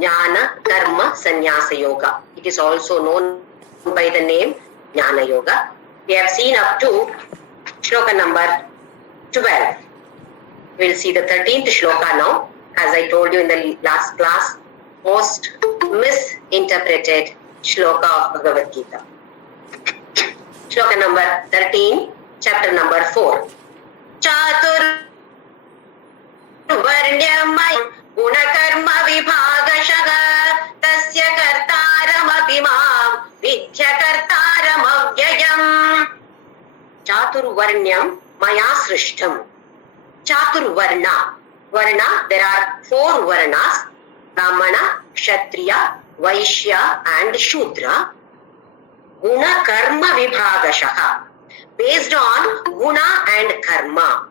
Jnana Karma Sannyasa Yoga. It is also known by the name Jnana Yoga. We have seen up to Shloka number 12. We will see the 13th Shloka now. As I told you in the last class, most misinterpreted Shloka of Bhagavadgita. Shloka number 13, chapter number 4. Chatur Varnyamay Gunakarma Vibhagashaga Tasya Kartaram Abhimam Vidya Kartaram Avyayam. Chatur Varnyam Maya Srishtam. Chatur Varna. Varna, there are 4 Varnas: Brahmana, Kshatriya, Vaishya and Shudra. Guna Karma Vibhagashaha. Based on Guna and Karma.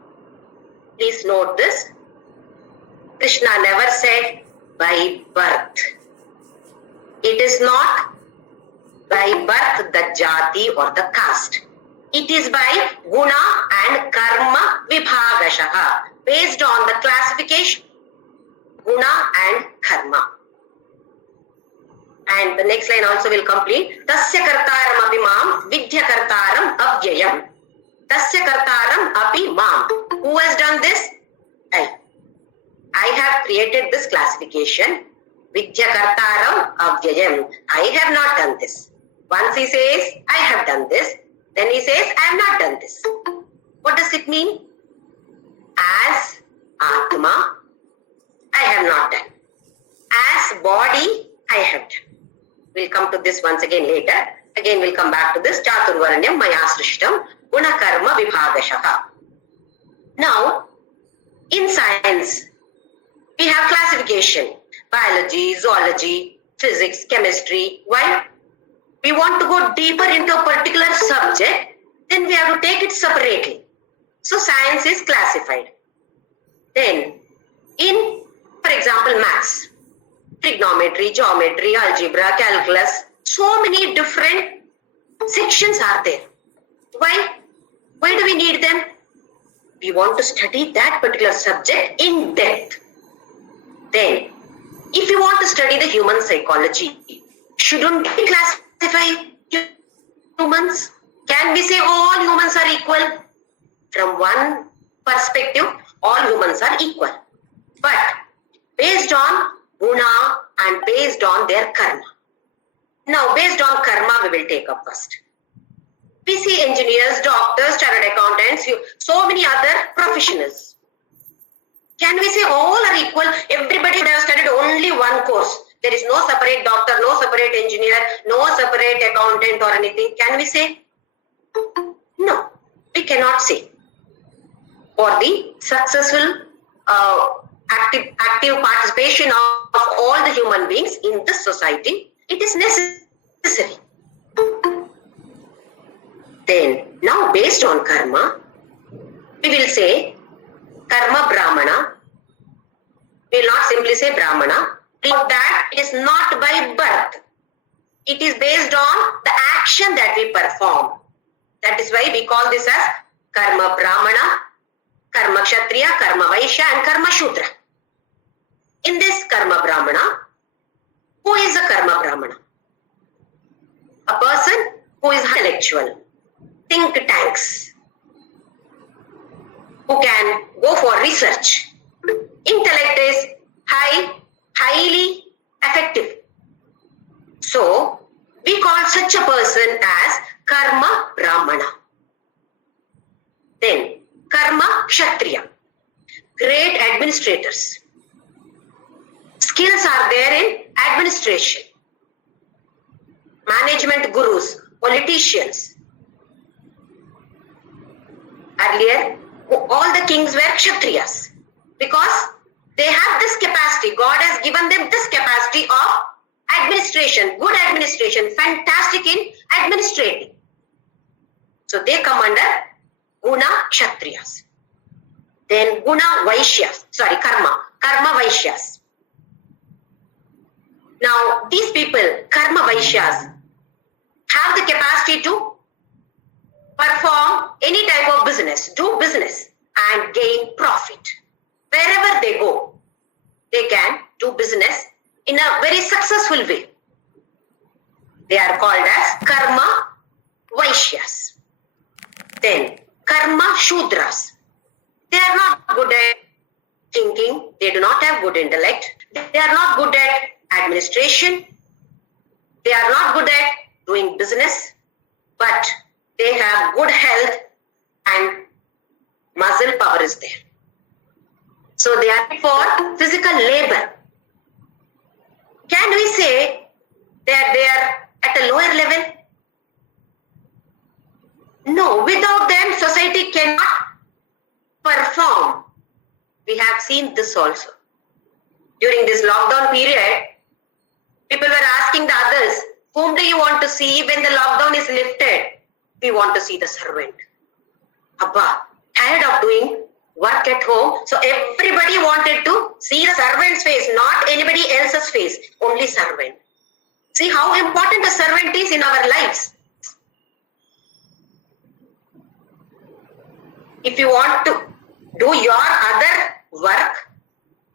Please note this. Krishna never said by birth. It is not by birth the jati or the caste. It is by Guna and Karma Vibhagashaha. Based on the classification Guna and Karma. And the next line also will complete. Tasya kartaram api mam vidya kartaram avyayam. Tasya kartaram api mam. Who has done this? I have created this classification. Vidya kartaram avyayam. I have not done this. Once he says, I have done this. Then he says, I have not done this. What does it mean? As Atma, I have not done. As body, I have done. We'll come to this once again later. Again, we'll come back to this. Chaturvaranyam Maya Srishtam Guna Karma Vibhagashaha. Now, in science, we have classification. Biology, zoology, physics, chemistry. Why? We want to go deeper into a particular subject, then we have to take it separately. So, science is classified. Then, in, for example, maths, trigonometry, geometry, algebra, calculus, so many different sections are there. Why? Why do we need them? We want to study that particular subject in depth. Then, if you want to study the human psychology, shouldn't we classify humans? Can we say all humans are equal? From one perspective, all humans are equal. But based on Guna and based on their karma. Now, based on karma, we will take up first. We see engineers, doctors, chartered accountants, so many other professionals. Can we say all are equal? Everybody would have studied only one course. There is no separate doctor, no separate engineer, no separate accountant or anything. Can we say? No, we cannot say. For the successful active participation of all the human beings in this society, it is necessary. Then, now based on karma, we will say karma brahmana. We will not simply say brahmana. Note that it is not by birth. It is based on the action that we perform. That is why we call this as karma brahmana, karma kshatriya, karma vaishya and karma shudra. In this karma brahmana, who is a karma brahmana? A person who is intellectual, think tanks, who can go for research. Intellect is highly effective. So, we call such a person as karma brahmana. Then, karma kshatriya, great administrators. Skills are there in administration. Management gurus, politicians. Earlier, all the kings were kshatriyas because they have this capacity. God has given them this capacity of administration, good administration, fantastic in administrating. So they come under Guna Kshatriyas. Then Guna Vaishyas, karma Vaishyas. Now these people, Karma Vaishyas, have the capacity to perform any type of business, do business and gain profit. Wherever they go, they can do business in a very successful way. They are called as karma vaishyas. Then karma shudras. They are not good at thinking. They do not have good intellect. They are not good at administration. They are not good at doing business. But they have good health and muscle power is there. So they are for physical labor. Can we say that they are at a lower level? No, without them society cannot perform. We have seen this also. During this lockdown period, people were asking the others, whom do you want to see when the lockdown is lifted? We want to see the servant. Abba, tired of doing work at home. So everybody wanted to see the servant's face, not anybody else's face, only servant. See how important a servant is in our lives. If you want to do your other work,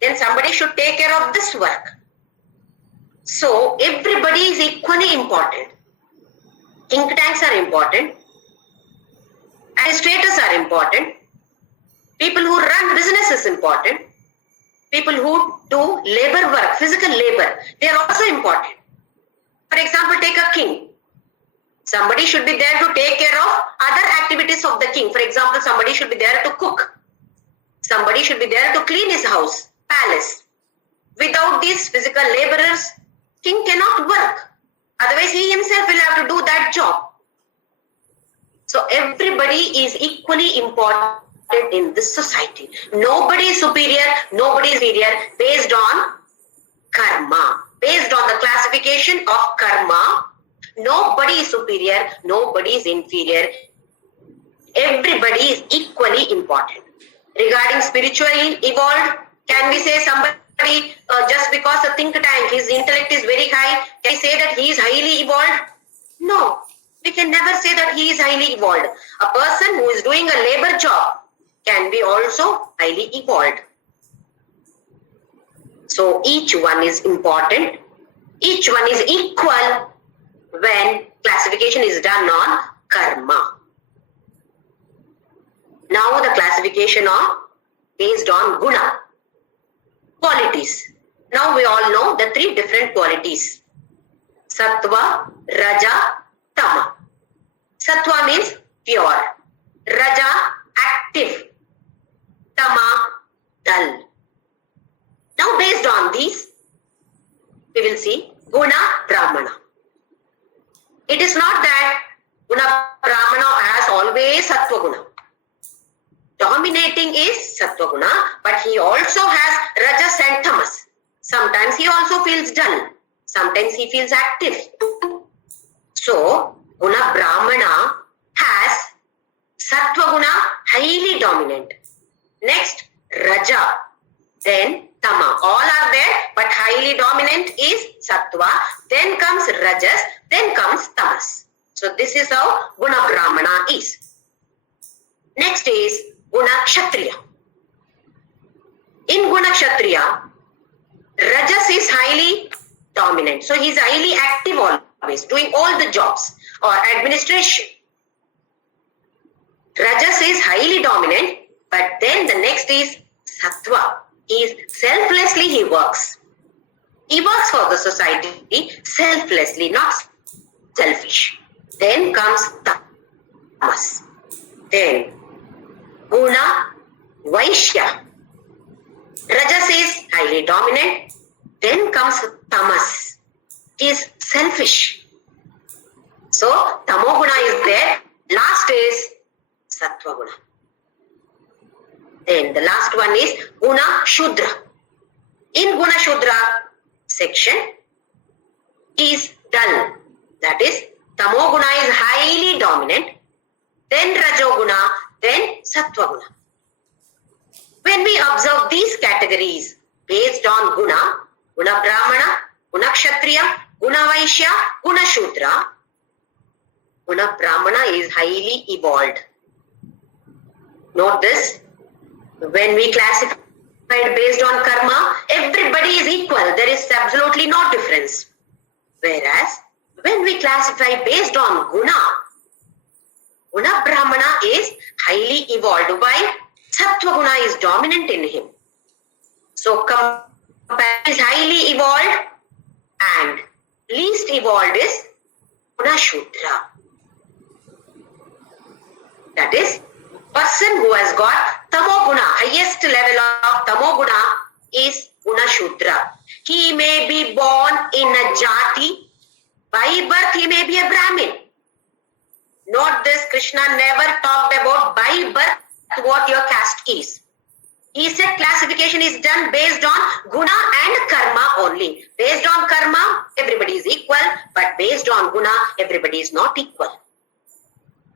then somebody should take care of this work. So everybody is equally important. Think tanks are important. Administrators are important. People who run business is important. People who do labor work, physical labor, they are also important. For example, take a king. Somebody should be there to take care of other activities of the king. For example, somebody should be there to cook. Somebody should be there to clean his house, palace. Without these physical laborers, king cannot work. Otherwise, he himself will have to do that job. So everybody is equally important in this society. Nobody is superior, nobody is inferior based on karma. Based on the classification of karma, nobody is superior, nobody is inferior. Everybody is equally important. Regarding spiritually evolved, can we say somebody just because a think tank, his intellect is very high, can we say that he is highly evolved? No, we can never say that he is highly evolved. A person who is doing a labor job can be also highly evolved. So each one is important. Each one is equal when classification is done on karma. Now the classification of based on guna, qualities. Now we all know the three different qualities. Sattva, Raja, Tama. Sattva means pure. Raja, active. Tama, dull. Now based on these, we will see Guna Brahmana. It is not that Guna Brahmana has always Sattva Guna. Dominating is Sattva Guna, but he also has Rajas and Tamas. Sometimes he also feels dull. Sometimes he feels active. So, Guna Brahmana has Sattva Guna highly dominant. Next, Raja. Then Tama. All are there, but highly dominant is Sattva. Then comes Rajas. Then comes Tamas. So this is how Guna Brahmana is. Next is Guna Kshatriya. In Guna Kshatriya, Rajas is highly dominant. So he is highly active always, doing all the jobs or administration. Rajas is highly dominant, but then the next is Sattva. Selflessly he works. He works for the society selflessly, not selfish. Then comes Tamas. Then Guna Vaishya. Rajas is highly dominant. Then comes Tamas. He is selfish. So Tamoguna is there. Last is Sattva Guna. Then the last one is Guna Shudra. In Guna Shudra section is dull. That is, Tamoguna is highly dominant. Then Rajoguna, then Sattva Guna. When we observe these categories based on Guna, Guna Brahmana, Guna Kshatriya, Guna Vaishya, Guna Shudra, Guna Brahmana is highly evolved. Note this. When we classify based on karma, everybody is equal. There is absolutely no difference. Whereas, when we classify based on guna, guna brahmana is highly evolved. Why? Sattva guna is dominant in him. So, is highly evolved and least evolved is guna shudra. That is, person who has got tamo guna, highest level of tamo guna is guna shudra. He may be born in a jati, by birth he may be a Brahmin. Note this, Krishna never talked about by birth what your caste is. He said classification is done based on guna and karma only. Based on karma, everybody is equal, but based on guna, everybody is not equal.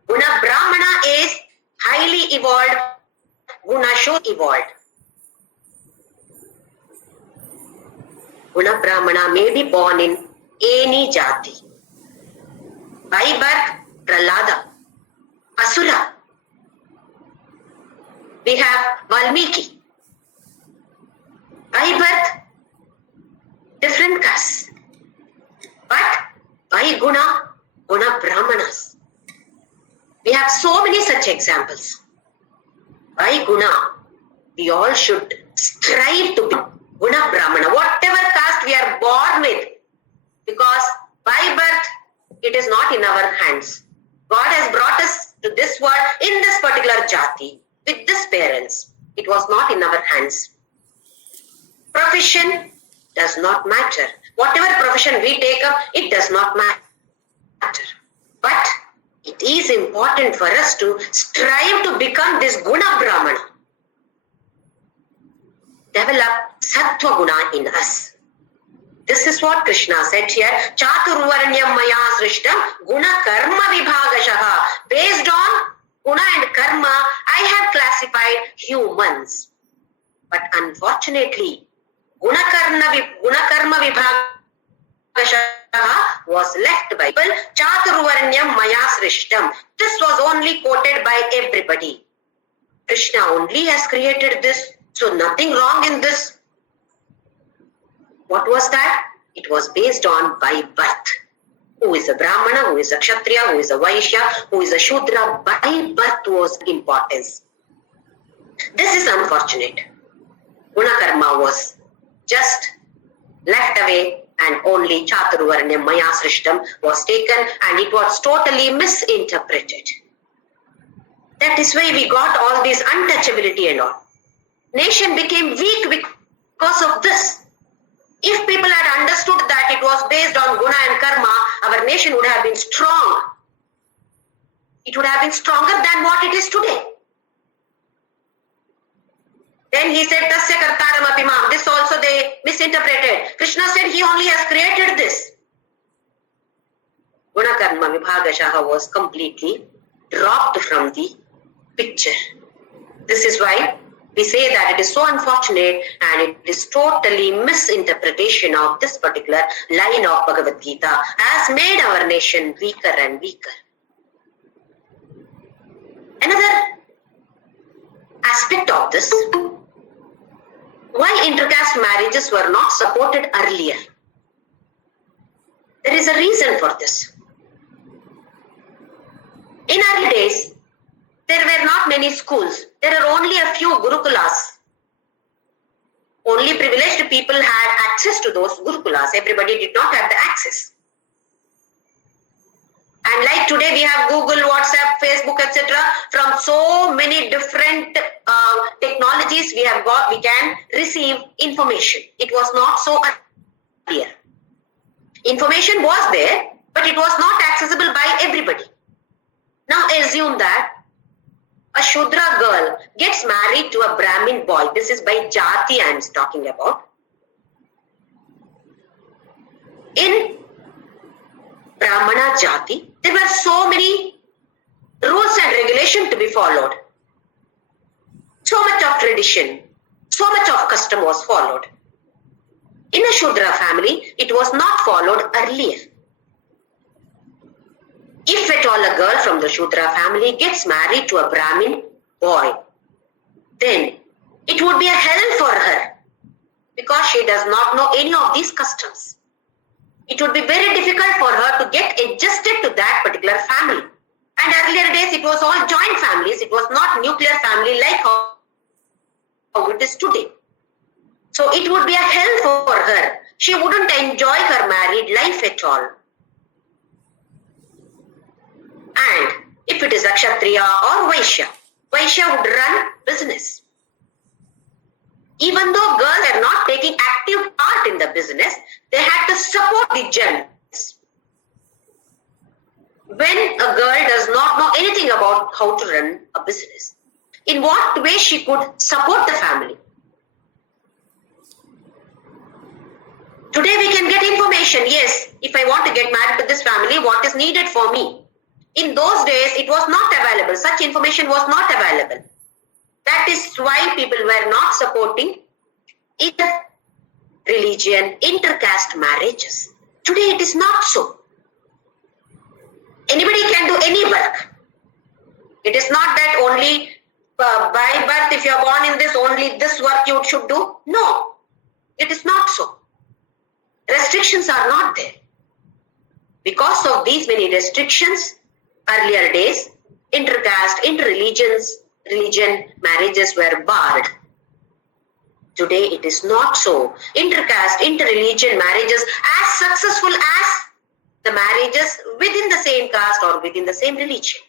Guna brahmana is highly evolved, guna shudra evolved. Guna brahmana may be born in any jati. By birth, Prahlada, Asura. We have Valmiki. By birth, different castes. But by guna, guna brahmanas. We have so many such examples. By guna, we all should strive to be guna brahmana, whatever caste we are born with, because by birth it is not in our hands. God has brought us to this world in this particular jati with these parents. It was not in our hands. Profession does not matter. Whatever profession we take up, it does not matter. But it is important for us to strive to become this guna brahmana. Develop sattva guna in us. This is what Krishna said here. Chaturvarnyam maya srishtam guna karma vibhagashaha. Based on guna and karma, I have classified humans. But unfortunately, guna karma vibhagashaha was left by people. Chaturvarnyam maya srishtam. This was only quoted by everybody. Krishna only has created this. So nothing wrong in this. What was that? It was based on by birth. Who is a Brahmana, who is a Kshatriya, who is a Vaishya, who is a Shudra. By birth was importance. This is unfortunate. Guna karma was just left away and only Chaturvarnya Maya Srishtam was taken and it was totally misinterpreted. That is why we got all this untouchability and all. Nation became weak because of this. If people had understood that it was based on guna and karma, our nation would have been strong. It would have been stronger than what it is today. Then he said, Tasya kartaram apimam. This also they misinterpreted. Krishna said he only has created this. Guna karma vibhagashaha was completely dropped from the picture. This is why we say that it is so unfortunate and it is totally misinterpretation of this particular line of Bhagavadgita has made our nation weaker and weaker. Another aspect of this, why intercaste marriages were not supported earlier. There is a reason for this. In early days, there were not many schools. There are only a few gurukulas. Only privileged people had access to those gurukulas. Everybody did not have the access. And like today we have Google, WhatsApp, Facebook, etc. From so many different technologies we can receive information. It was not so clear. Information was there, but it was not accessible by everybody. Now assume that a Shudra girl gets married to a Brahmin boy. This is by Jati I am talking about. In Brahmana Jati, there were so many rules and regulations to be followed. So much of tradition, so much of custom was followed. In a Shudra family, it was not followed earlier. If at all a girl from the Shudra family gets married to a Brahmin boy, then It would be a hell for her because she does not know any of these customs. It would be very difficult for her to get adjusted to that particular family. And earlier days, it was all joint families. It was not nuclear family like how it is today. So it would be a hell for her. She wouldn't enjoy her married life at all. And if it is a Kshatriya or Vaishya, Vaishya would run business. Even though girls are not taking active part in the business, they had to support the gents. When a girl does not know anything about how to run a business, in what way she could support the family? Today we can get information. Yes, if I want to get married to this family, what is needed for me? In those days, it was not available. Such information was not available. That is why people were not supporting inter-religion, inter-caste marriages. Today it is not so. Anybody can do any work. It is not that only by birth, if you are born in this, only this work you should do. No, it is not so. Restrictions are not there. Because of these many restrictions, earlier days, inter-caste, inter-religion marriages were barred. Today it is not so. Inter-caste, inter-religion marriages as successful as the marriages within the same caste or within the same religion.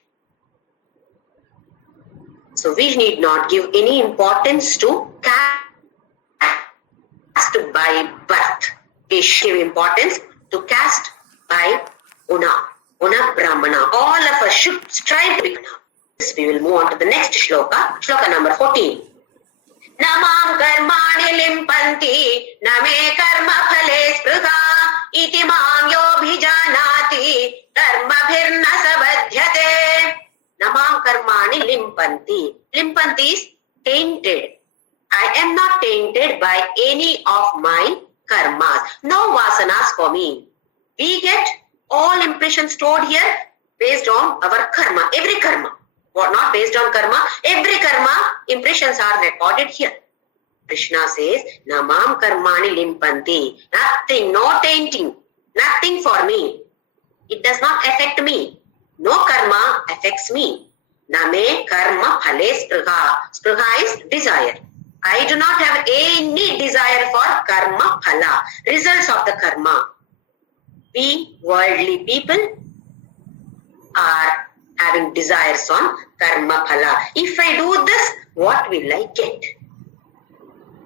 So we need not give any importance to caste by birth. We should give importance to caste by Una Brahmana. All of us should strive to become. We will move on to the next shloka, shloka number 14. Namam karmani limpanti, name karma phale spruha, iti mam yobhijanati, karma bhirna sabadhyate. Namam karmani limpanti. Limpanti is tainted. I am not tainted by any of my karmas. No vasanas for me. We get all impressions stored here based on our karma. Every karma. Not based on karma. Every karma impressions are recorded here. Krishna says, Namam karmani limpanti. Nothing, no tainting. Nothing for me. It does not affect me. No karma affects me. Name karma phale spruha. Spruha is desire. I do not have any desire for karma phala. Results of the karma. We worldly people are having desires on karma phala. If I do this, what will I get?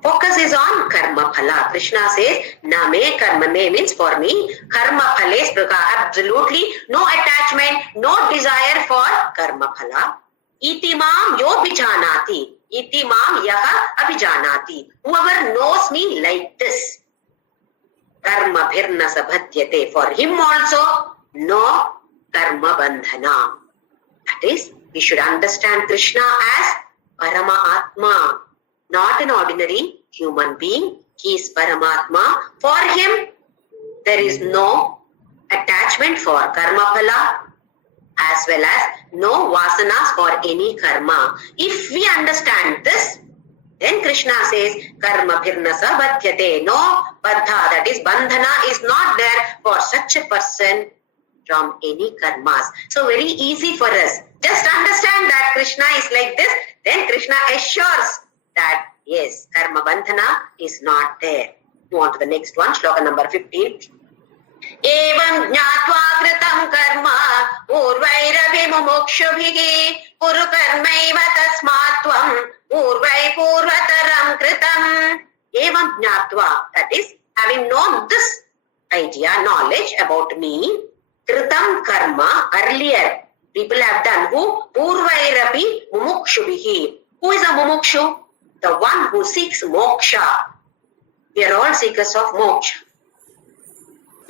Focus is on karma phala. Krishna says, Name karma, me means for me, karma phale spruha. Absolutely no attachment, no desire for karma phala. Iti mam yo bijanati. Iti mam yaha abhijanati. Whoever knows me like this. Karma bhirna sabhadyate. For him also, no karma bandhana. That is, we should understand Krishna as Paramatma, not an ordinary human being. He is Paramatma. For him, there is no attachment for karma phala as well as no vasanas for any karma. If we understand this, then Krishna says, karma bhirna sabhadyate. No baddha, that is bandhana, is not there for such a person from any karmas. So very easy for us. Just understand that Krishna is like this, then Krishna assures that yes, karma bandhana is not there. Move on to the next one, shloka number 15. Evam jnatva kritam karma purvairapi mumukshubhigi puru karmaiva tasmatvam purvai purvataram kritam. Evam jnatva, that is, having known this idea, knowledge about me, kritam karma, earlier people have done. Who? Purvairapi mumukshubhihi. Who is a mumukshu? The one who seeks moksha. We are all seekers of moksha.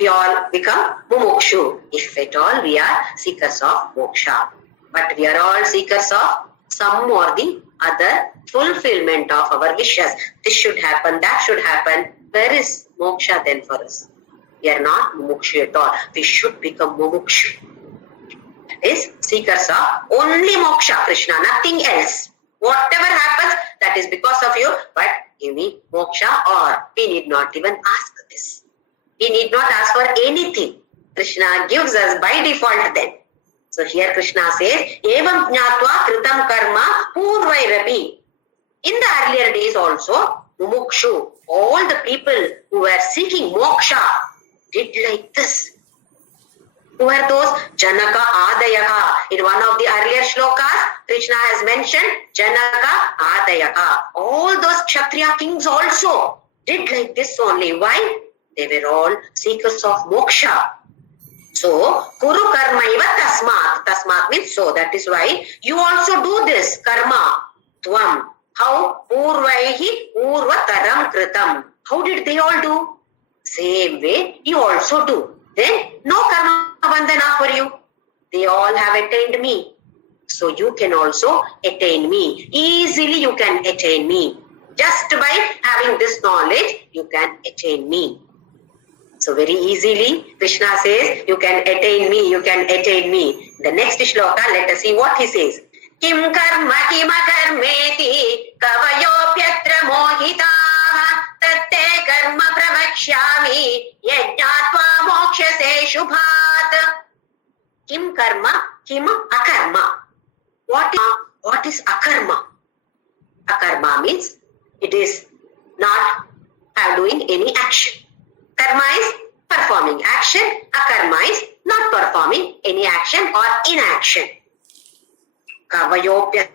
We all become mumukshu, if at all we are seekers of moksha. But we are all seekers of some or the other fulfillment of our wishes. This should happen, that should happen. Where is moksha then for us? We are not mumukshu at all. We should become mumukshu. That is, seekers of only moksha, Krishna, nothing else. Whatever happens, that is because of you, but give me moksha, or we need not even ask this. We need not ask for anything. Krishna gives us by default then. So here Krishna says, Evam jnatva kritam karma purvairapi. In the earlier days also, mumukshu, all the people who were seeking moksha did like this. Who were those? Janaka Adayaka. In one of the earlier shlokas, Krishna has mentioned Janaka Adayaka. All those Kshatriya kings also did like this only. Why? They were all seekers of moksha. So, Kuru karma iva tasmat. Tasmat means so. That is why you also do this karma. Tvam. How? Purvaihi urvataram kritam. How did they all do? Same way you also do. Then no karma bandhana for you. They all have attained me. So you can also attain me. Easily you can attain me. Just by having this knowledge, you can attain me. So very easily, Krishna says, you can attain me, you can attain me. The next shloka, let us see what he says. Kim karma kima karmeti kavayopyatra mohitaha tatte karma pravakshyami yajnatva mokshase shubhat. Kim karma, kim akarma. What is akarma? Akarma means it is not doing any action. Karma is performing action. Akarma is not performing any action or inaction. Kavayopya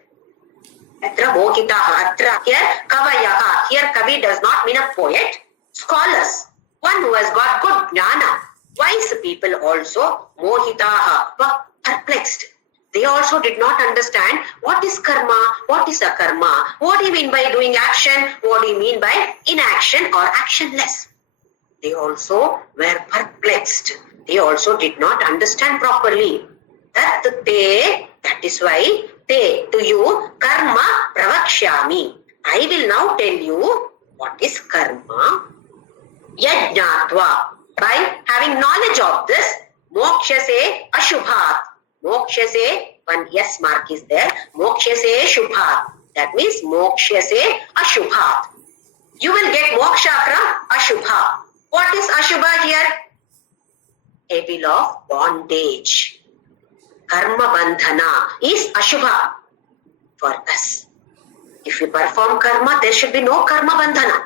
atra mohitaha. Atra here kavayaha. Here kavi does not mean a poet. Scholars. One who has got good jnana. Wise people also mohitaha were perplexed. They also did not understand what is karma, what is akarma, what do you mean by doing action, what do you mean by inaction or actionless. They also were perplexed. They also did not understand properly. That is why to you karma pravakshyami. I will now tell you what is karma. Yajnatva. By having knowledge of this, mokshase ashubhat. Mokshase, one yes mark is there. Mokshase shubhat. That means mokshase ashubhat. You will get moksha from ashubha. What is ashubha here? A will of bondage. Karma bandhana is ashubha for us. If you perform karma, there should be no karma bandhana.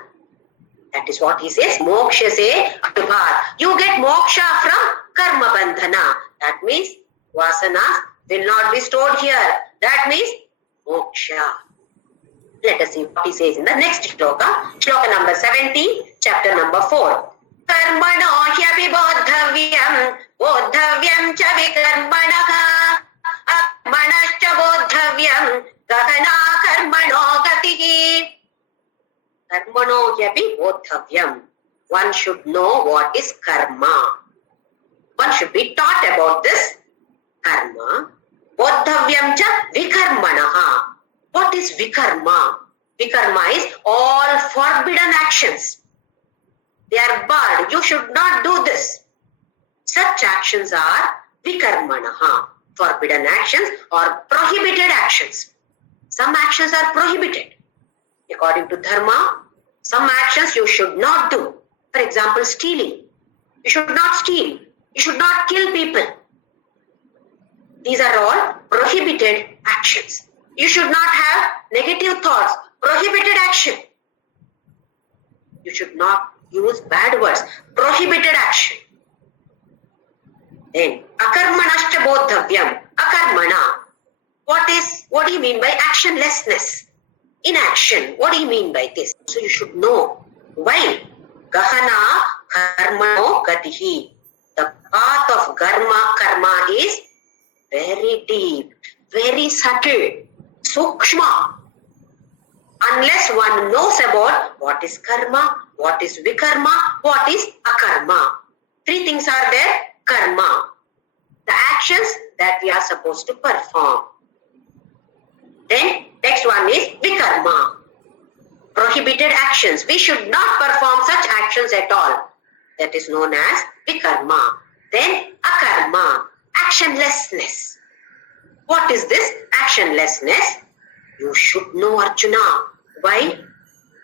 That is what he says. Mokshase ashubhat. You get moksha from karma bandhana. That means vasanas will not be stored here. That means moksha. Let us see what he says in the next shloka. Shloka number 70, chapter number 4. Karmano hyapi bodhavyam, bodhavyam cha vikarmanaha, akmanascha bodhavyam, gahana karmano gatihi. Karmano hyapi bodhavyam. One should know what is karma. One should be taught about this karma. Bodhavyam cha vikarmanaha. What is vikarma? Vikarma is all forbidden actions. They are barred. You should not do this. Such actions are vikarmanaha. Forbidden actions or prohibited actions. Some actions are prohibited. According to dharma, some actions you should not do. For example, stealing. You should not steal. You should not kill people. These are all prohibited actions. You should not have negative thoughts. Prohibited action. You should not use bad words. Prohibited action. Then, akarmanascha bodhavyam. Akarmana. What do you mean by actionlessness? Inaction. What do you mean by this? So you should know. Why? Gahana karmano gatihi. The path of karma is very deep, very subtle, sukshma. Unless one knows about what is karma, what is vikarma, what is akarma. Three things are there. Karma, the actions that we are supposed to perform. Then next one is vikarma, prohibited actions. We should not perform such actions at all. That is known as vikarma. Then akarma, actionlessness. What is this actionlessness? You should know, Arjuna. Why?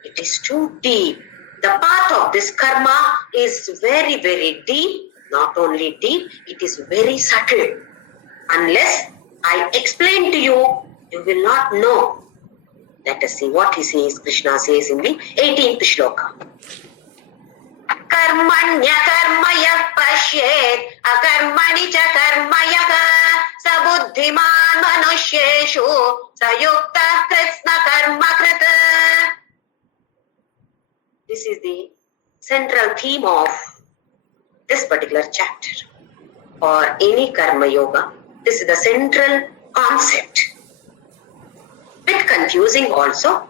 It is too deep. The path of this karma is very, very deep. Not only deep, it is very subtle. Unless I explain to you, you will not know. Let us see what he says, Krishna says in the 18th shloka. Karmanya karmaya pashyet akarmani cha karmayaha sabuddhiman manusyeshu sayukta krishna karma krita. This is the central theme of this particular chapter. For any karma yoga, this is the central concept. Bit confusing also.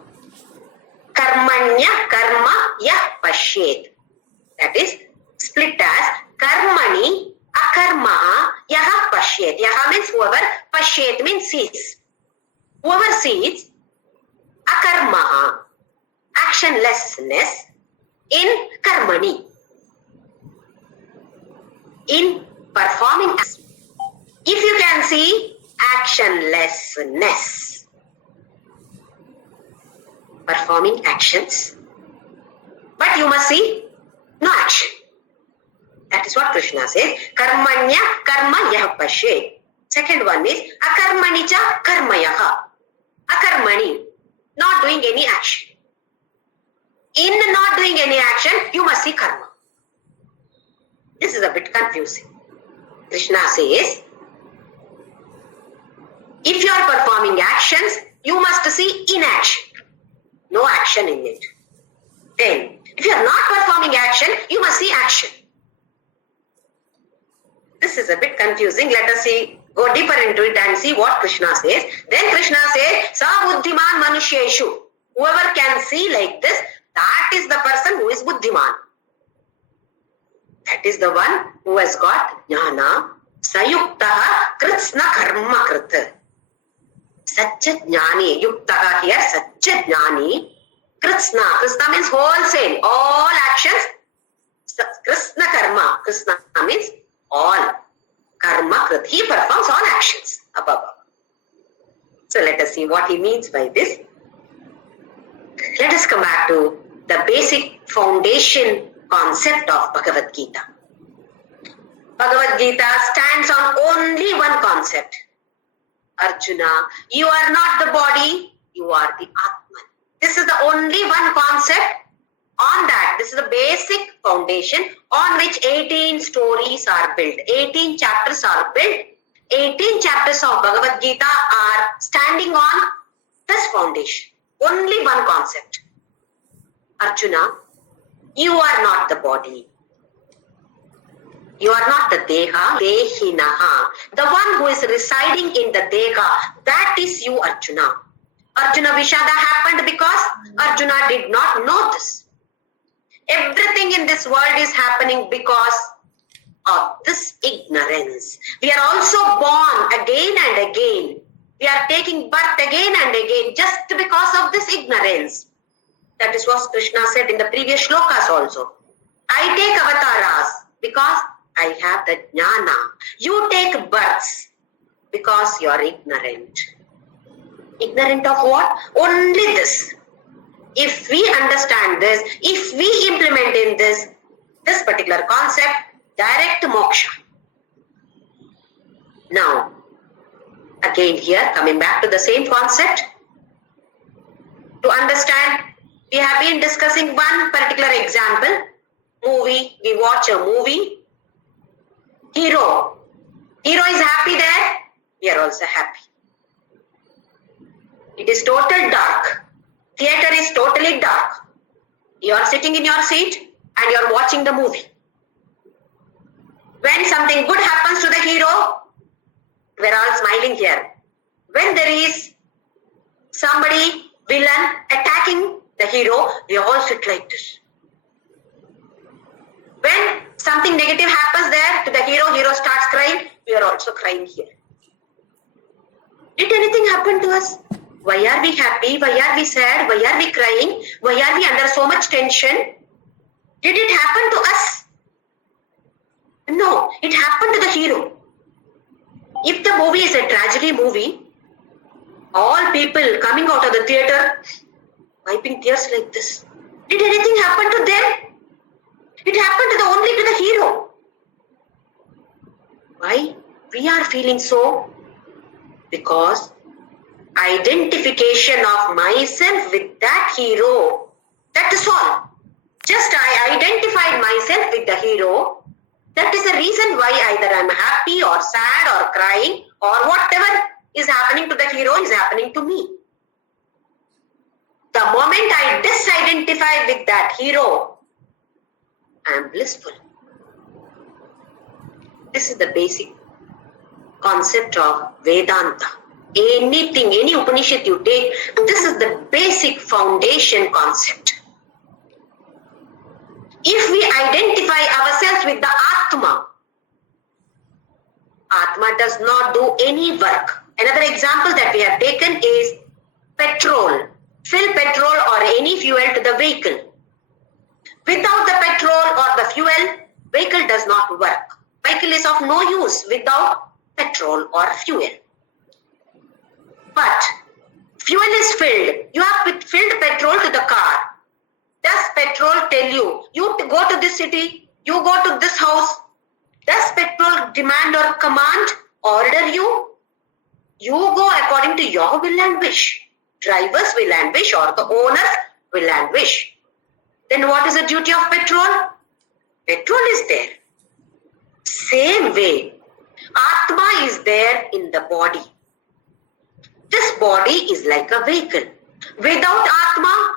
Karmanya karma yah pashyet. That is split as karmani akarma yaha pashyet. Yaha means whoever, pashyet means sees. Whoever sees akarma, actionlessness, in karmani, in performing. If you can see actionlessness, performing actions, but you must see no action. That is what Krishna says. Karmanya karma yah pashyet. Second one is akarmani cha karmayaha. Akarmani, not doing any action. In not doing any action, you must see karma. This is a bit confusing. Krishna says, if you are performing actions, you must see inaction. No action in it. Then, if you are not performing action, you must see action. This is a bit confusing. Let us see, go deeper into it and see what Krishna says. Then Krishna says, Sa buddhiman manusyeshu. Whoever can see like this, that is the person who is buddhiman. That is the one who has got jnana, sayuktaha kritsna karma krita. Satya jnani, yuktaha here, satya jnani, kritsna. Kritsna means wholesale, all actions. Krishna karma, Krishna means all. Karma krita, he performs all actions above. So let us see what he means by this. Let us come back to the basic foundation concept of Bhagavadgita. Bhagavadgita stands on only one concept. Arjuna, you are not the body, you are the Atman. This is the only one concept. On that, this is the basic foundation on which 18 stories are built. 18 chapters are built. 18 chapters of Bhagavad Gita are standing on this foundation. Only one concept. Arjuna, you are not the body. You are not the Deha, Dehinaha. The one who is residing in the Deha, that is you, Arjuna. Arjuna Vishada happened because Arjuna did not know this. Everything in this world is happening because of this ignorance. We are also born again and again. We are taking birth again and again just because of this ignorance. That is what Krishna said in the previous shlokas also. I take avataras because I have the jnana. You take births because you are ignorant. Ignorant of what? Only this. If we understand this, if we implement in this particular concept, direct moksha. Now, again here, coming back to the same concept. To understand, we have been discussing one particular example. Movie, we watch a movie. Hero is happy there, we are also happy. It is total dark. Theater is totally dark. You are sitting in your seat and you are watching the movie. When something good happens to the hero, we are all smiling here. When there is somebody, villain, attacking the hero, we all sit like this. When something negative happens there to the hero starts crying, we are also crying here. Did anything happen to us? Why are we happy? Why are we sad? Why are we crying? Why are we under so much tension? Did it happen to us? No, it happened to the hero. If the movie is a tragedy movie, All people coming out of the theater, wiping tears like this. Did anything happen to them? It happened only to the hero. Why we are feeling so? Because identification of myself with that hero. That is all. Just I identified myself with the hero. That is the reason why either I'm happy or sad or crying or whatever is happening to the hero is happening to me. The moment I disidentify with that hero, I am blissful. This is the basic concept of Vedanta. Anything, any Upanishad you take, this is the basic foundation concept. If we identify ourselves with the Atma, Atma does not do any work. Another example that we have taken is petrol. Fill petrol or any fuel to the vehicle. Without the petrol or the fuel, vehicle does not work. Vehicle is of no use without petrol or fuel. But fuel is filled. You have filled petrol to the car. Does petrol tell you, you go to this city, you go to this house? Does petrol demand or command, order you? You go according to your will and wish. Driver's will and wish or the owner's will and wish. Then what is the duty of petrol? Petrol is there. Same way, Atma is there in the body. This body is like a vehicle. Without Atma,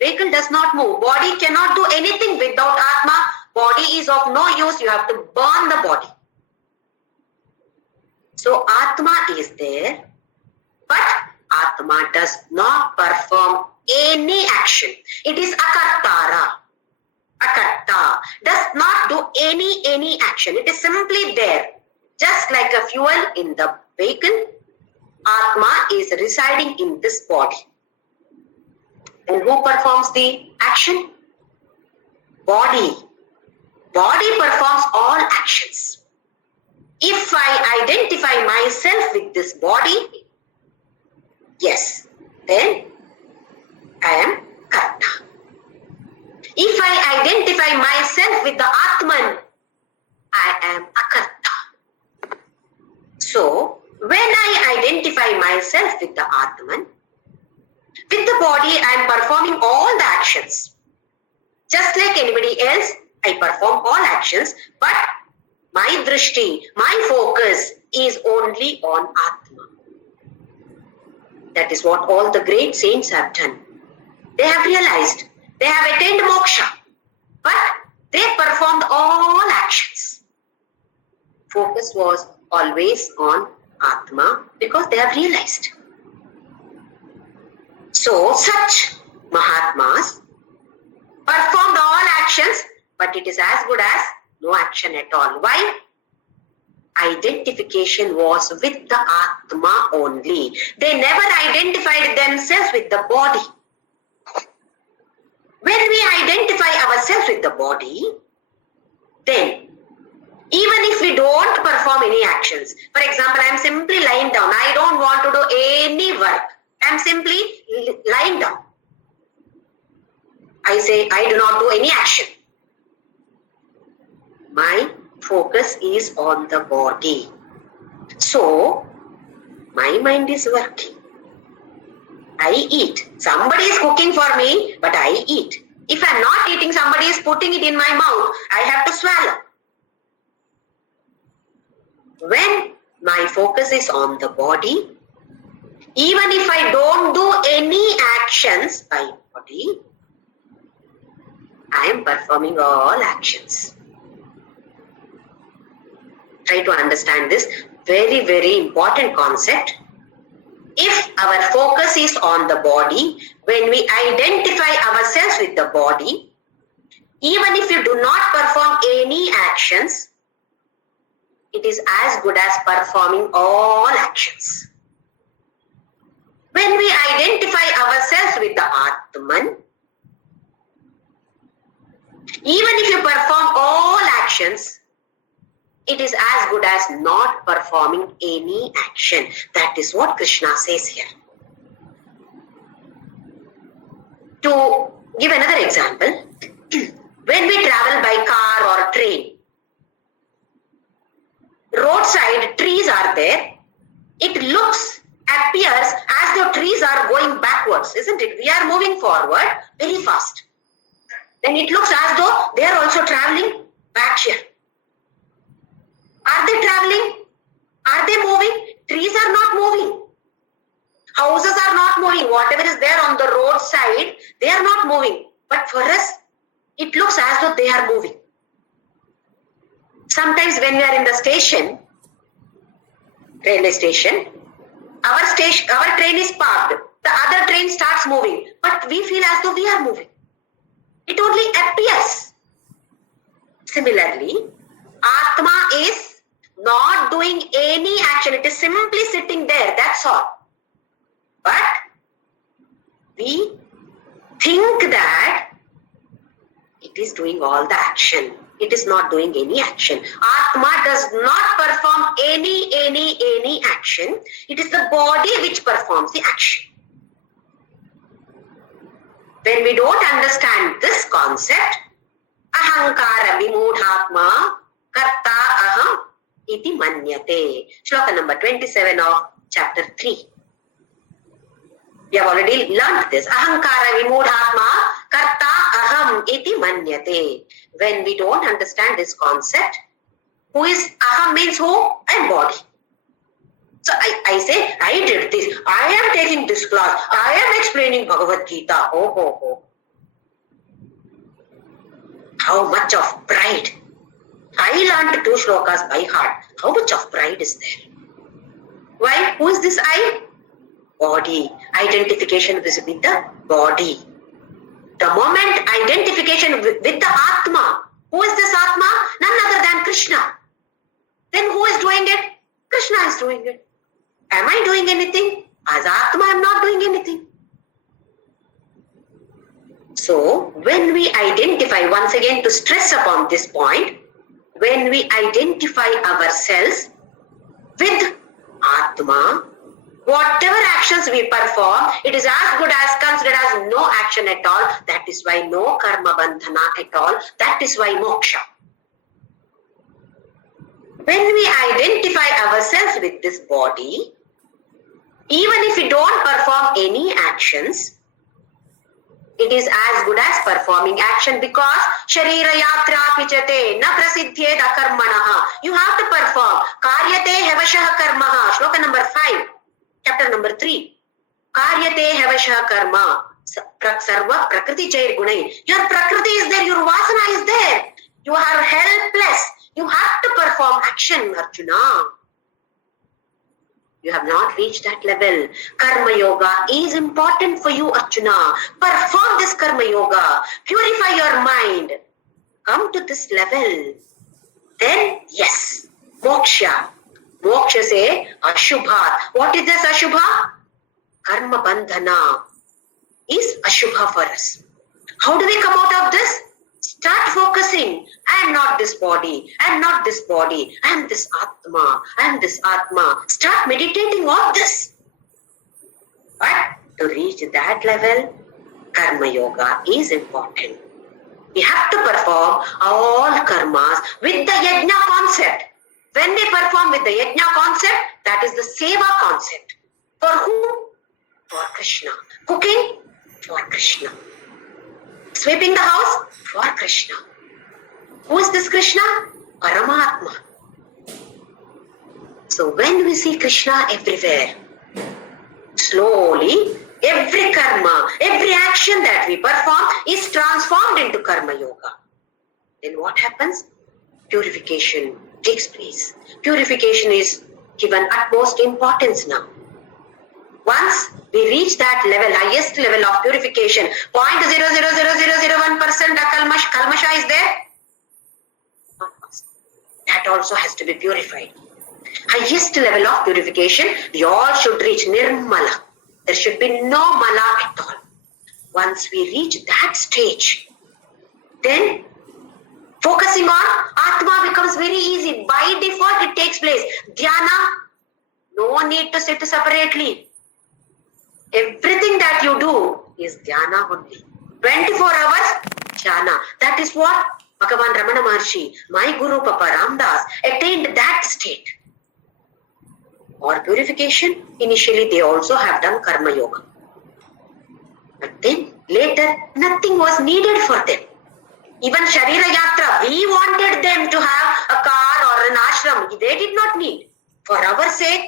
vehicle does not move. Body cannot do anything without Atma. Body is of no use. You have to burn the body. So Atma is there, but Atma does not perform any action. It is akartara. Akarta does not do any action. It is simply there. Just like a fuel in the vehicle, Atma is residing in this body. And who performs the action? Body. Body performs all actions. If I identify myself with this body, yes, then I am Karta. If I identify myself with the Atman, I am Akarta. So, when I identify myself with the Atman, with the body I am performing all the actions. Just like anybody else, I perform all actions, but my drishti, my focus is only on Atma. That is what all the great saints have done. They have realized, they have attained moksha, but they performed all actions. Focus was always on Atma because they have realized. So, such Mahatmas performed all actions, but it is as good as no action at all. Why? Identification was with the Atma only. They never identified themselves with the body. When we identify ourselves with the body, then even if we don't perform any actions, for example, I am simply lying down. I don't want to do any work. I am simply lying down. I say, I do not do any action. My focus is on the body. So, my mind is working. I eat. Somebody is cooking for me, but I eat. If I am not eating, somebody is putting it in my mouth. I have to swallow. When my focus is on the body, even if I don't do any actions by body, I am performing all actions. Try to understand this very, very important concept. If our focus is on the body, when we identify ourselves with the body, even if you do not perform any actions, it is as good as performing all actions. When we identify ourselves with the Atman, even if you perform all actions, it is as good as not performing any action. That is what Krishna says here. To give another example, when we travel by car or train, roadside trees are there. It appears as though trees are going backwards, isn't it? We are moving forward very fast. Then it looks as though they are also traveling back here. Are they traveling? Are they moving? Trees are not moving. Houses are not moving. Whatever is there on the roadside, they are not moving. But for us, it looks as though they are moving. Sometimes when we are in the station, railway station, our train is parked. The other train starts moving, but we feel as though we are moving. It only appears. Similarly, Atma is not doing any action. It is simply sitting there. That's all. But we think that it is doing all the action. It is not doing any action. Atma does not perform any action. It is the body which performs the action. When we don't understand this concept, ahankara vimudhatma karta aham iti manyate. Shloka number 27 of chapter 3. We have already learned this. Ahankara vimudhatma karta aham iti manyate. When we don't understand this concept, who is aham means who? And body. So I say, I did this. I am taking this class. I am explaining Bhagavadgita. Oh. How much of pride. I learned 2 shlokas by heart. How much of pride is there? Why? Who is this I? Body. Identification with the body. The moment identification with the Atma. Who is this Atma? None other than Krishna. Then who is doing it? Krishna is doing it. Am I doing anything? As Atma, I am not doing anything. So, when we identify, once again to stress upon this point, when we identify ourselves with Atma, whatever actions we perform, it is as good as considered as no action at all. That is why no karma bandhana at all. That is why moksha. When we identify ourselves with this body, even if we don't perform any actions, it is as good as performing action because sharira yatra pichate na prasiddhyed akarmanaha. You have to perform. Karyate hevashah karmaha. Shloka number 5, chapter number 3. Karyate hevashah karma. Sarva prakriti jair gunai. Your prakriti is there. Your vasana is there. You are helpless. You have to perform action, Arjuna. You have not reached that level. Karma yoga is important for you, Arjuna. Perform this karma yoga. Purify your mind. Come to this level. Then, yes, moksha. Moksha say ashubha. What is this ashubha? Karma bandhana is ashubha for us. How do we come out of this? Start focusing. I am not this body. I am not this body. I am this Atma. I am this Atma. Start meditating on this. But to reach that level, karma yoga is important. We have to perform all karmas with the yajna concept. When we perform with the yajna concept, that is the seva concept. For whom? For Krishna. Cooking? For Krishna. Sweeping the house? For Krishna. Who is this Krishna? Paramatma. So when we see Krishna everywhere, slowly every karma, every action that we perform is transformed into karma yoga. Then what happens? Purification takes place. Purification is given utmost importance now. Once we reach that level, highest level of purification, 0.00001% kalmasha is there. That also has to be purified. Highest level of purification, we all should reach nirmala. There should be no mala at all. Once we reach that stage, then Focusing on Atma becomes very easy. By default, it takes place. Dhyana, no need to sit separately. Everything that you do is dhyana only. 24 hours, dhyana. That is what Bhagavan Ramana Maharshi, my Guru Papa Ramdas, attained that state. Or purification, initially they also have done Karma Yoga. But then, later, nothing was needed for them. Even Sharira Yatra, we wanted them to have a car or an ashram. They did not need. For our sake,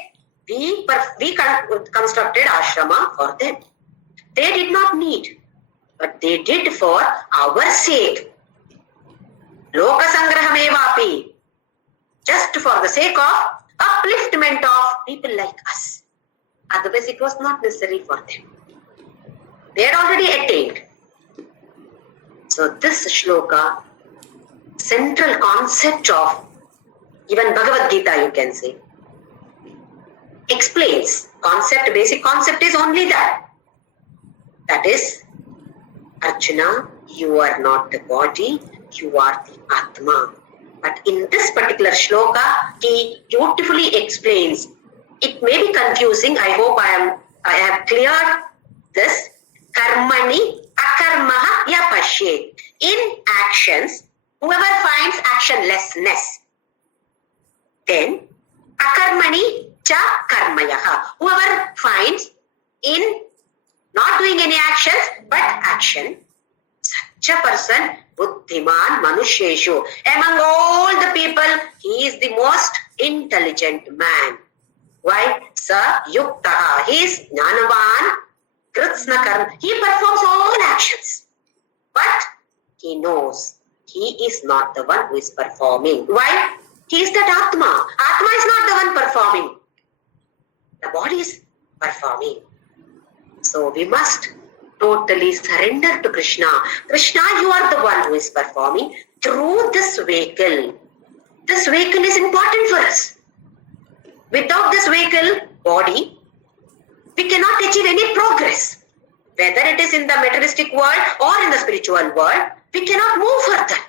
we constructed ashrama for them. They did not need. But they did for our sake. Loka sangrahamevapi. Just for the sake of upliftment of people like us. Otherwise, it was not necessary for them. They had already attained. So this shloka, central concept of even Bhagavadgita, you can say, explains concept, basic concept is only that. That is, Arjuna, you are not the body, you are the Atma. But in this particular shloka, he beautifully explains. It may be confusing. I hope I have cleared this. Karmani akarmaha yapashe. In actions, whoever finds actionlessness, then akarmani cha karmayaha. Whoever finds in not doing any actions but action, such a person, buddhiman manusheshu. Among all the people, he is the most intelligent man. Why? Sa yuktaha. He is jnanavan. Kritsna karma. He performs all actions. But he knows he is not the one who is performing. Why? He is that Atma. Atma is not the one performing. The body is performing. So we must totally surrender to Krishna. Krishna, you are the one who is performing through this vehicle. This vehicle is important for us. Without this vehicle, body, we cannot achieve any progress. Whether it is in the materialistic world or in the spiritual world, we cannot move further.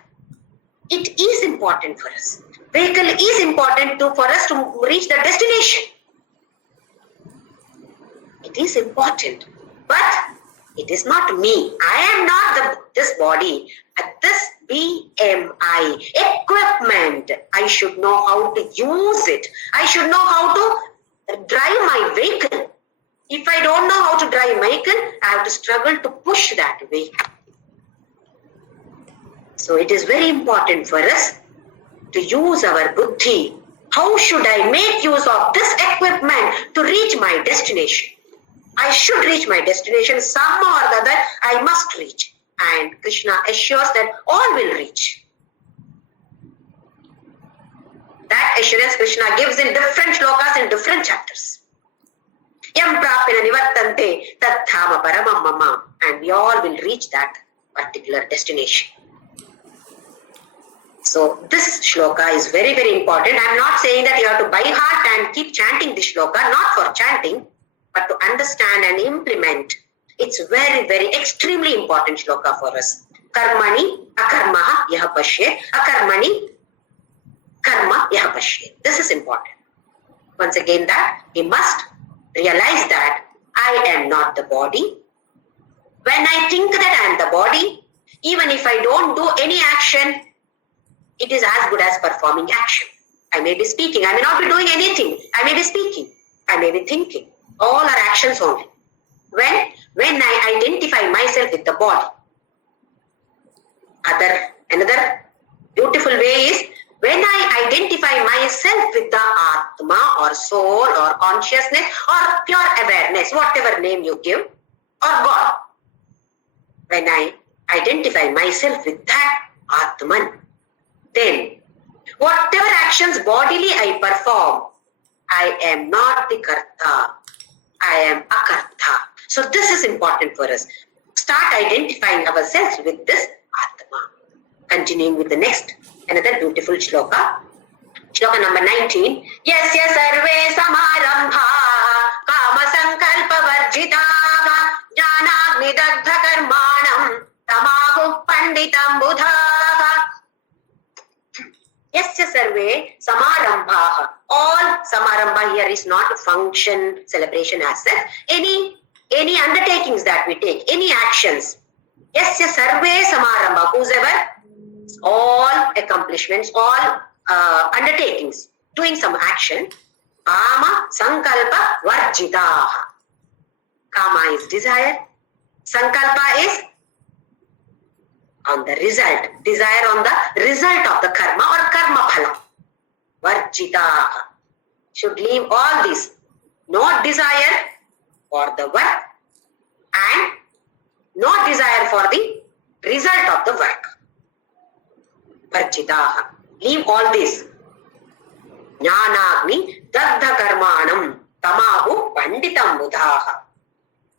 It is important for us. Vehicle is important for us to reach the destination. It is important. But it is not me. I am not this body. This BMI, equipment. I should know how to use it. I should know how to drive my vehicle. If I don't know how to drive vehicle, I have to struggle to push that vehicle. So it is very important for us to use our buddhi. How should I make use of this equipment to reach my destination? I should reach my destination, some or the other, I must reach. And Krishna assures that all will reach. That assurance Krishna gives in different shlokas in different chapters. Yam prapina nivartante tat dhama paramam mama. And we all will reach that particular destination. So this shloka is very, very important. I am not saying that you have to by heart and keep chanting this shloka, not for chanting, but to understand and implement. It's very, very extremely important shloka for us. Karmani akarmaha yaha pashe. Akarmani karma yaha pashe. This is important. Once again, that we must realize that I am not the body. When I think that I am the body, even if I don't do any action, it is as good as performing action. I may be speaking. I may not be doing anything. I may be speaking. I may be thinking. All are actions only. When I identify myself with the body. Another beautiful way is when I identify myself with the Atma or soul or consciousness or pure awareness, whatever name you give, or God. When I identify myself with that Atman, then whatever actions bodily I perform, I am not the Karta. I am Akarta. So this is important for us. Start identifying ourselves with this Atma. Continuing with the next, another beautiful shloka. Shloka number 19. Yasya sarve samarambha kama sankalpa varjitaha jnanagni dagdha karmanam tamahu panditam buddhaha. Yasya sarve samarambhaha. All samarambha here is not function, celebration as such. Any undertakings that we take, any actions. Yasya sarve samarambha. Whosoever, all accomplishments, all undertakings, doing some action. Kama sankalpa varjitaha. Kama is desire. Sankalpa is on the result. Desire on the result of the karma or karma phala. Varjitaha. Should leave all this. No desire for the work and no desire for the result of the work. Varjitaha. Leave all this. Jnanagni dagdha karmanam tamahu panditam buddhaha.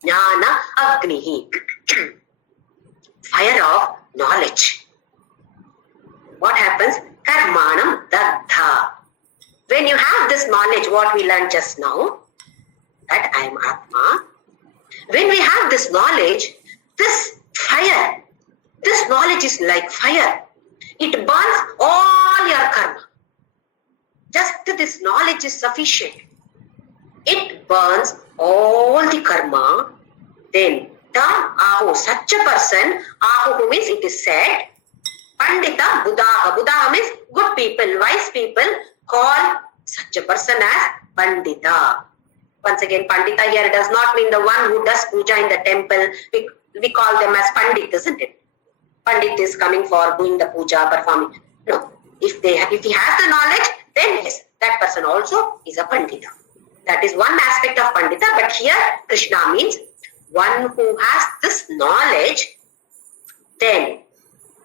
Jnana agnihi. Fire of knowledge. What happens? Karmanam dagdha. When you have this knowledge, what we learned just now, that I am Atma. When we have this knowledge, this fire, this knowledge is like fire. It burns all your karma. Just this knowledge is sufficient. It burns all the karma. Then tam ahu, such a person, ahu means it is said, pandita buddhaha. Buddhaha means good people, wise people call such a person as pandita. Once again, pandita here does not mean the one who does puja in the temple. We call them as pandit, isn't it? Pandit is coming for doing the puja, performing. No. If he has the knowledge, then yes, that person also is a pandita. That is one aspect of pandita, but here Krishna means one who has this knowledge, then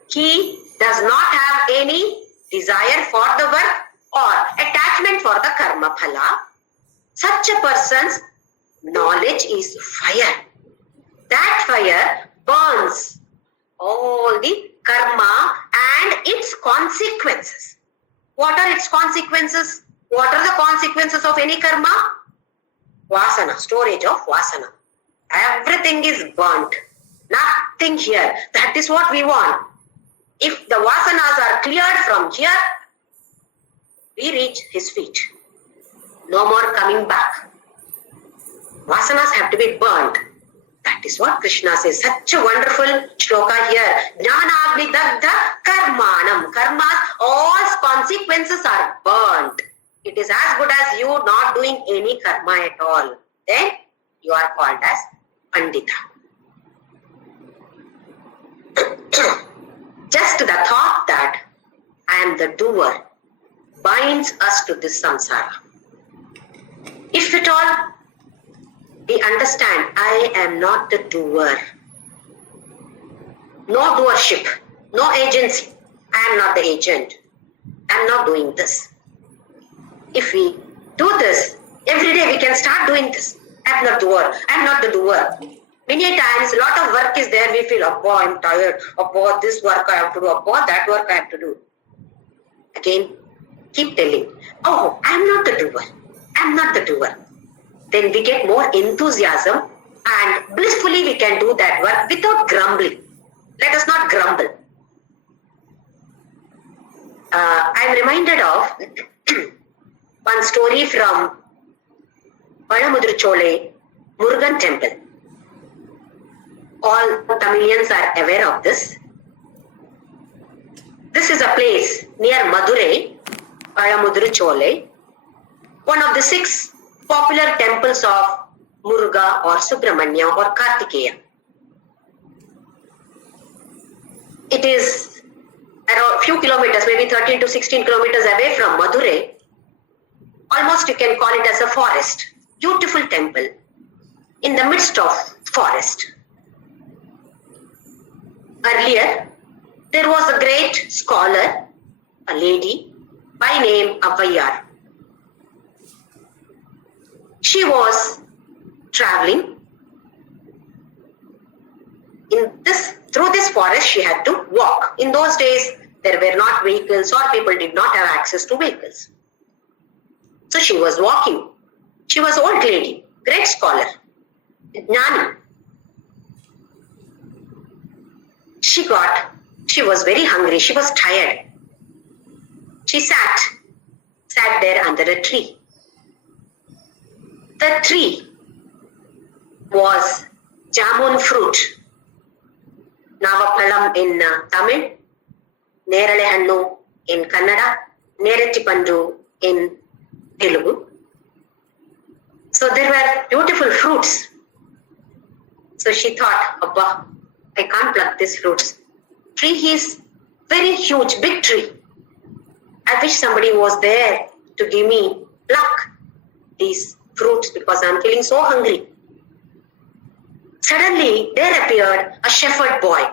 he does not have any desire for the work or attachment for the karma phala. Such a person's knowledge is fire. That fire burns all the karma and its consequences. What are its consequences? What are the consequences of any karma? Vasana, storage of vasana. Everything is burnt. Nothing here. That is what we want. If the vasanas are cleared from here, we reach his feet. No more coming back. Vasanas have to be burnt. That is what Krishna says. Such a wonderful shloka here. Jnanagni dagdha karmanam. Karmas, all consequences are burnt. It is as good as you not doing any karma at all. Then you are called as pandita. Just the thought that I am the doer binds us to this samsara. If at all we understand I am not the doer, no doership, no agency, I am not the agent, I am not doing this. If we do this, every day we can start doing this. I am not doer, I am not the doer. Many times, a lot of work is there, we feel, oh, I am tired, oh, this work I have to do, oh, that work I have to do. Again, keep telling, oh, I am not the doer, I am not the doer. Then we get more enthusiasm and blissfully we can do that work without grumbling. Let us not grumble. I am reminded of one story from Bhagavadgita, Murugan temple. All Tamilians are aware of this. This is a place near Madurai, Bhagavadgita, one of the 6 popular temples of Muruga or Subramanya or Kartikeya. It is around few kilometers, maybe 13 to 16 kilometers away from Madurai. Almost you can call it as a forest. Beautiful temple in the midst of forest. Earlier, there was a great scholar, a lady by name Avayar. She was traveling through this forest. She had to walk. In those days, there were not vehicles or people did not have access to vehicles. So she was walking. She was an old lady, great scholar, Jnani. She was very hungry. She was tired. She sat there under a tree. The tree was jamun fruit. Navappalam in Tamil, Nerale Hannu in Kannada, Nereti Pandu in Telugu. So there were beautiful fruits. So she thought, Abba, I can't pluck these fruits. Tree is very huge, big tree. I wish somebody was there to give me pluck these fruits because I'm feeling so hungry. Suddenly there appeared a shepherd boy.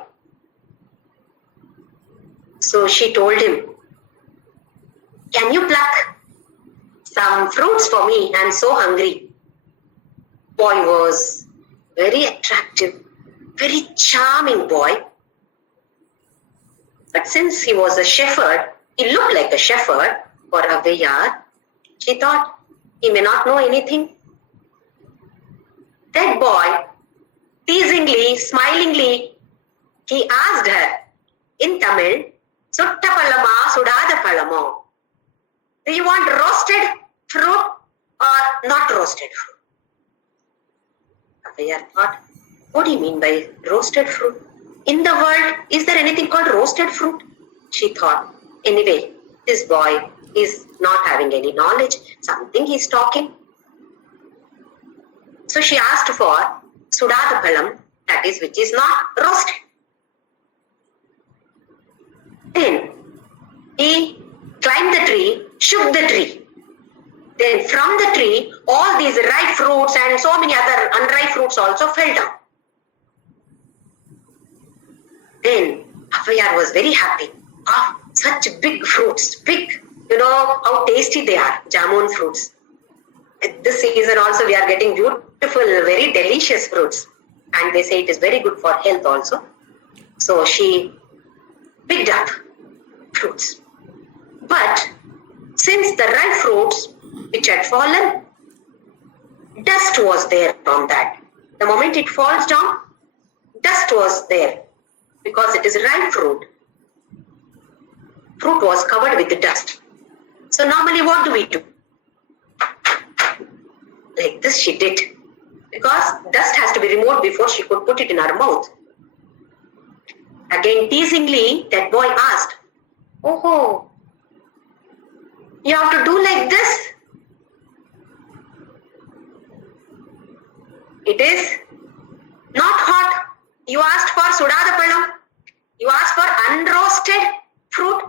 So she told him, can you pluck some fruits for me? I'm so hungry. Boy was very attractive, very charming boy. But since he was a shepherd, he looked like a shepherd for Avvaiyar. She thought he may not know anything. That boy, teasingly, smilingly, he asked her in Tamil, Sutta palama, sudada palamo. Do you want roasted fruit or not roasted fruit? Avvaiyar thought, what do you mean by roasted fruit? In the world, is there anything called roasted fruit? She thought, anyway, this boy is not having any knowledge, something he's talking. So she asked for sudada palam, that is, which is not roasted. Then he climbed the tree, shook the tree. Then from the tree, all these ripe fruits and so many other unripe fruits also fell down. Then Avvaiyar was very happy. Ah, such big fruits, big. You know how tasty they are, jamun fruits. This season also we are getting beautiful, very delicious fruits. And they say it is very good for health also. So she picked up fruits. But since the ripe fruits which had fallen, dust was there from that. The moment it falls down, dust was there because it is ripe fruit. Fruit was covered with the dust. So normally what do we do? Like this she did. Because dust has to be removed before she could put it in her mouth. Again teasingly, that boy asked, oh, you have to do like this? It is not hot. You asked for sudada palam. You asked for unroasted fruit.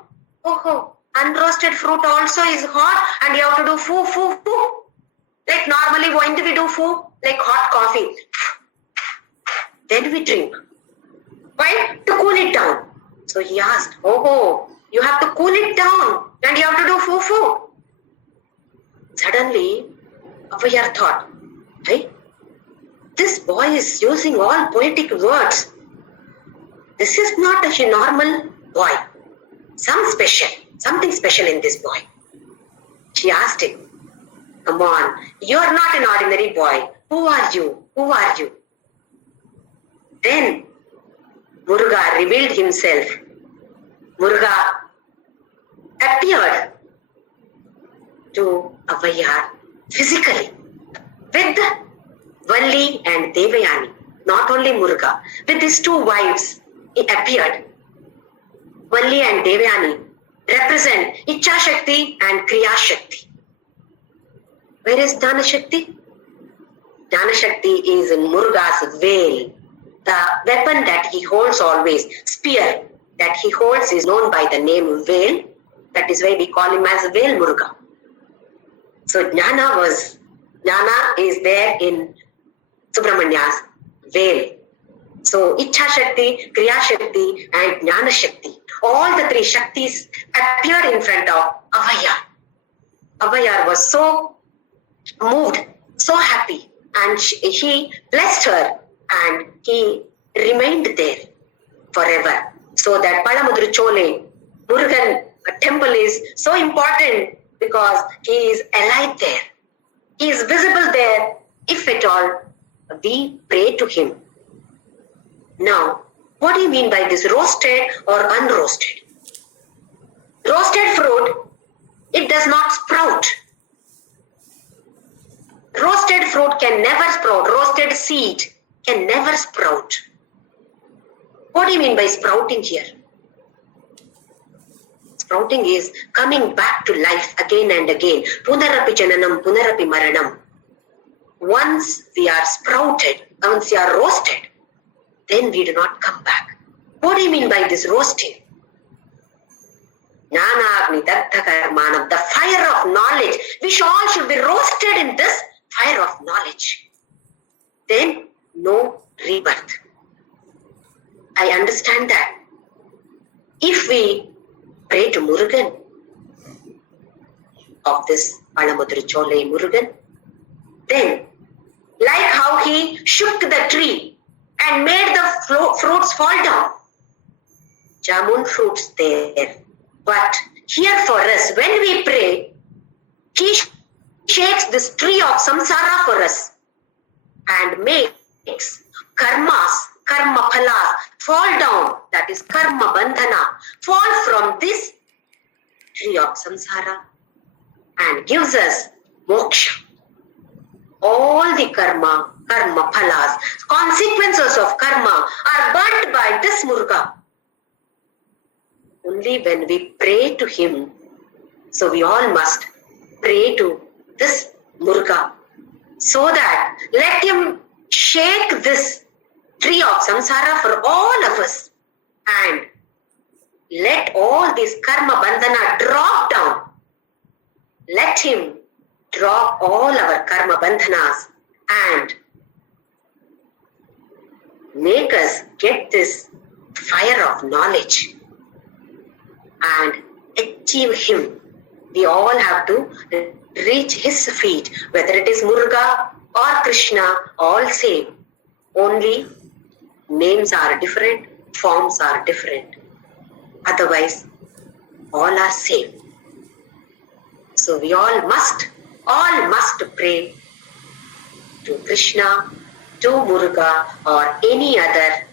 Oh, unroasted fruit also is hot and you have to do foo. Like normally when do we do foo? Like hot coffee. Then we drink. Why? To cool it down. So he asked, oh, you have to cool it down and you have to do foo. Suddenly, Avvaiyar thought, hey, this boy is using all poetic words. This is not a normal boy. Something special in this boy. She asked him, come on, you are not an ordinary boy. Who are you? Then Muruga revealed himself. Muruga appeared to Avvaiyar physically with Valli and Devayani. Not only Muruga, with his two wives, he appeared. Valli and Devayani represent Ichha Shakti and Kriya Shakti. Where is Dana Shakti? Dana Shakti is in Muruga's veil. The weapon that he holds always, spear that he holds is known by the name veil. That is why we call him as Veil Muruga. So Jnana is there in Subramania's veil. So Ichha Shakti, Kriya Shakti and Jnana Shakti, all the three Shaktis appeared in front of Avvaiyar. Avvaiyar was so moved, so happy, and he blessed her and he remained there forever. So that Palamudru Chole, Murugan temple is so important because he is alive there. He is visible there if at all we pray to him. Now, what do you mean by this roasted or unroasted? Roasted fruit does not sprout. Roasted fruit can never sprout. Roasted seed can never sprout. What do you mean by sprouting here? Sprouting is coming back to life again and again. Punarapi jananam, punarapi maranam. Once we are sprouted, once we are roasted, then we do not come back. What do you mean by this roasting? Jnanagni daggdha karmanam, the fire of knowledge. We all should be roasted in this fire of knowledge. Then no rebirth. I understand that. If we pray to Murugan, of this Palamudrichole Murugan, then like how he shook the tree and made the fruits fall down, jamun fruits there. But here for us, when we pray, he shakes this tree of samsara for us and makes karmas, karma phalas fall down, that is karma bandhana, fall from this tree of samsara and gives us moksha. All the karma phalas, consequences of karma are burnt by this Muruga. Only when we pray to him, so we all must pray to this Muruga, so that let him shake this tree of samsara for all of us and let all this karma bandhana drop down. Let him drop all our karma bandhanas and make us get this fire of knowledge and achieve him. We all have to reach his feet, whether it is Muruga or Krishna, all same. Only names are different, forms are different. Otherwise, all are same. So we all must pray to Krishna, to Muruga or any other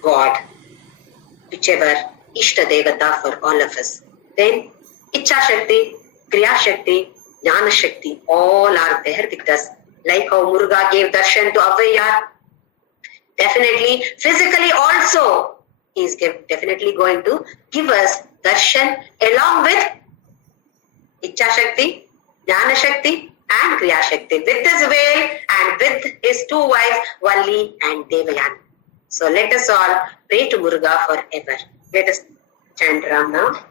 god, whichever Ishta Devata for all of us. Then Ichha Shakti, Kriya Shakti, Jnana Shakti, all are there with us. Like how Muruga gave darshan to Avvayar, definitely physically also he is definitely going to give us darshan along with Ichha Shakti, Jnana Shakti and Kriya Shakti, with his veil and with his two wives Valli and Devayan. So let us all pray to Muruga forever. Let us chant Ram now.